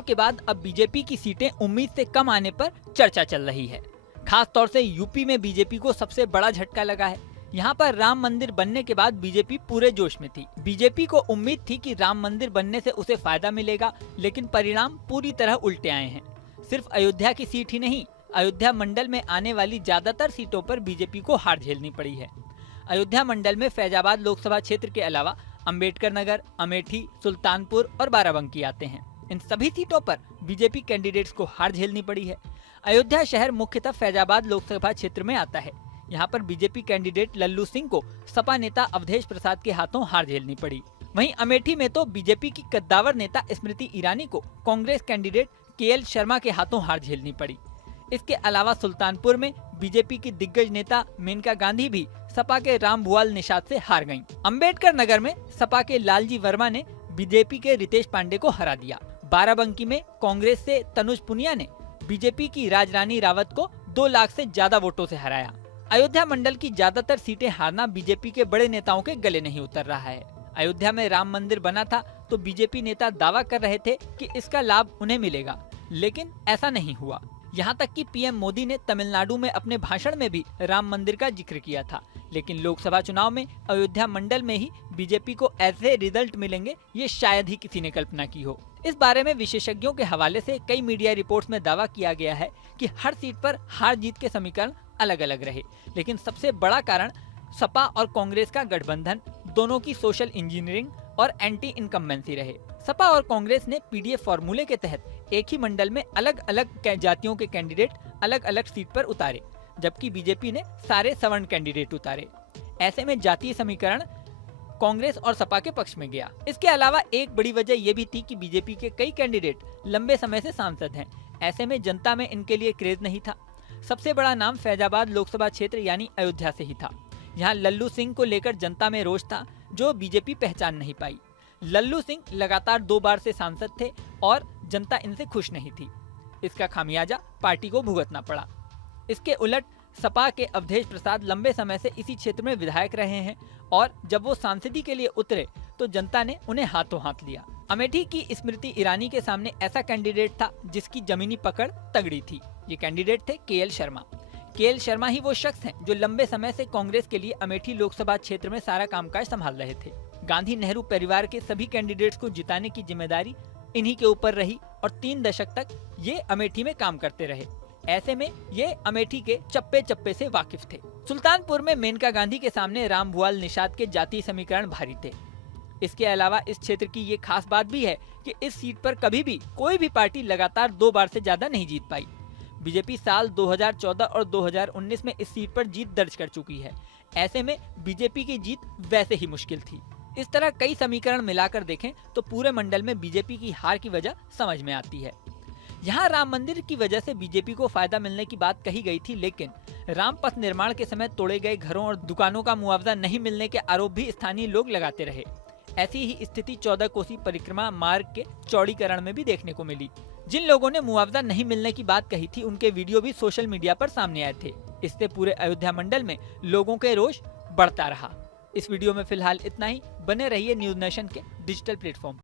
के बाद अब बीजेपी की सीटें उम्मीद से कम आने पर चर्चा चल रही है। खास तौर से यूपी में बीजेपी को सबसे बड़ा झटका लगा है। यहाँ पर राम मंदिर बनने के बाद बीजेपी पूरे जोश में थी। बीजेपी को उम्मीद थी कि राम मंदिर बनने से उसे फायदा मिलेगा, लेकिन परिणाम पूरी तरह उल्टे आए हैं। सिर्फ अयोध्या की सीट ही नहीं, अयोध्या मंडल में आने वाली ज्यादातर सीटों पर बीजेपी को हार झेलनी पड़ी है। अयोध्या मंडल में फैजाबाद लोकसभा क्षेत्र के अलावा अंबेडकर नगर, अमेठी, सुल्तानपुर और बाराबंकी आते हैं। इन सभी सीटों पर बीजेपी कैंडिडेट्स को हार झेलनी पड़ी है। अयोध्या शहर मुख्यतः फैजाबाद लोकसभा क्षेत्र में आता है। यहाँ पर बीजेपी कैंडिडेट लल्लू सिंह को सपा नेता अवधेश प्रसाद के हाथों हार झेलनी पड़ी। वहीं अमेठी में तो बीजेपी की कद्दावर नेता स्मृति ईरानी को कांग्रेस कैंडिडेट केएल शर्मा के हाथों हार झेलनी पड़ी। इसके अलावा सुल्तानपुर में बीजेपी की दिग्गज नेता मेनका गांधी भी सपा के राम भुआल निषाद से हार गयी। अम्बेडकर नगर में सपा के लालजी वर्मा ने बीजेपी के रितेश पांडे को हरा दिया। बाराबंकी में कांग्रेस से तनुज पुनिया ने बीजेपी की राजरानी रावत को 2 लाख से ज्यादा वोटों से हराया। अयोध्या मंडल की ज्यादातर सीटें हारना बीजेपी के बड़े नेताओं के गले नहीं उतर रहा है। अयोध्या में राम मंदिर बना था तो बीजेपी नेता दावा कर रहे थे कि इसका लाभ उन्हें मिलेगा, लेकिन ऐसा नहीं हुआ। यहाँ तक कि पीएम मोदी ने तमिलनाडु में अपने भाषण में भी राम मंदिर का जिक्र किया था, लेकिन लोकसभा चुनाव में अयोध्या मंडल में ही बीजेपी को ऐसे रिजल्ट मिलेंगे, ये शायद ही किसी ने कल्पना की हो। इस बारे में विशेषज्ञों के हवाले से कई मीडिया रिपोर्ट्स में दावा किया गया है कि हर सीट पर हार जीत के समीकरण अलग अलग रहे, लेकिन सबसे बड़ा कारण सपा और कांग्रेस का गठबंधन, दोनों की सोशल इंजीनियरिंग और एंटी इनकम्बेंसी रहे। सपा और कांग्रेस ने पीडीएफ फॉर्मूले के तहत एक ही मंडल में अलग अलग जातियों के कैंडिडेट अलग अलग सीट पर उतारे, जबकि बीजेपी ने सारे सवर्ण कैंडिडेट उतारे। ऐसे में जातीय समीकरण कांग्रेस और सपा के पक्ष में गया। इसके अलावा एक बड़ी वजह यह भी थी कि बीजेपी के कई कैंडिडेट लंबे समय से सांसद हैं। ऐसे में जनता में इनके लिए क्रेज नहीं था। सबसे बड़ा नाम फैजाबाद लोकसभा क्षेत्र यानी अयोध्या से ही था। यहाँ लल्लू सिंह को लेकर जनता में रोष था, जो बीजेपी पहचान नहीं पाई। लल्लू सिंह लगातार 2 बार से सांसद थे और जनता इनसे खुश नहीं थी। इसका खामियाजा पार्टी को भुगतना पड़ा। इसके उलट सपा के अवधेश प्रसाद लंबे समय से इसी क्षेत्र में विधायक रहे हैं और जब वो सांसदी के लिए उतरे तो जनता ने उन्हें हाथों हाथ लिया। अमेठी की स्मृति ईरानी के सामने ऐसा कैंडिडेट था जिसकी जमीनी पकड़ तगड़ी थी। ये कैंडिडेट थे केएल शर्मा। केएल शर्मा ही वो शख्स हैं जो लंबे समय से कांग्रेस के लिए अमेठी लोकसभा क्षेत्र में सारा कामकाज संभाल रहे थे। गांधी नेहरू परिवार के सभी कैंडिडेट्स को जिताने की जिम्मेदारी इन्हीं के ऊपर रही और 3 दशक तक ये अमेठी में काम करते रहे। ऐसे में ये अमेठी के चप्पे चप्पे से वाकिफ थे। सुल्तानपुर में मेनका गांधी के सामने राम भुआल निषाद के जातीय समीकरण भारी थे। इसके अलावा इस क्षेत्र की ये खास बात भी है कि इस सीट पर कभी भी कोई भी पार्टी लगातार 2 बार से ज्यादा नहीं जीत पाई। बीजेपी साल 2014 और 2019 में इस सीट पर जीत दर्ज कर चुकी है। ऐसे में बीजेपी की जीत वैसे ही मुश्किल थी। इस तरह कई समीकरण मिलाकर देखें तो पूरे मंडल में बीजेपी की हार की वजह समझ में आती है। यहाँ राम मंदिर की वजह से बीजेपी को फायदा मिलने की बात कही गई थी, लेकिन राम पथ निर्माण के समय तोड़े गए घरों और दुकानों का मुआवजा नहीं मिलने के आरोप भी स्थानीय लोग लगाते रहे। ऐसी ही स्थिति 14 कोसी परिक्रमा मार्ग के चौड़ीकरण में भी देखने को मिली। जिन लोगों ने मुआवजा नहीं मिलने की बात कही थी, उनके वीडियो भी सोशल मीडिया पर सामने आए थे। इससे पूरे अयोध्या मंडल में लोगों के रोष बढ़ता रहा। इस वीडियो में फिलहाल इतना ही। बने रहिए न्यूज नेशन के डिजिटल प्लेटफॉर्म।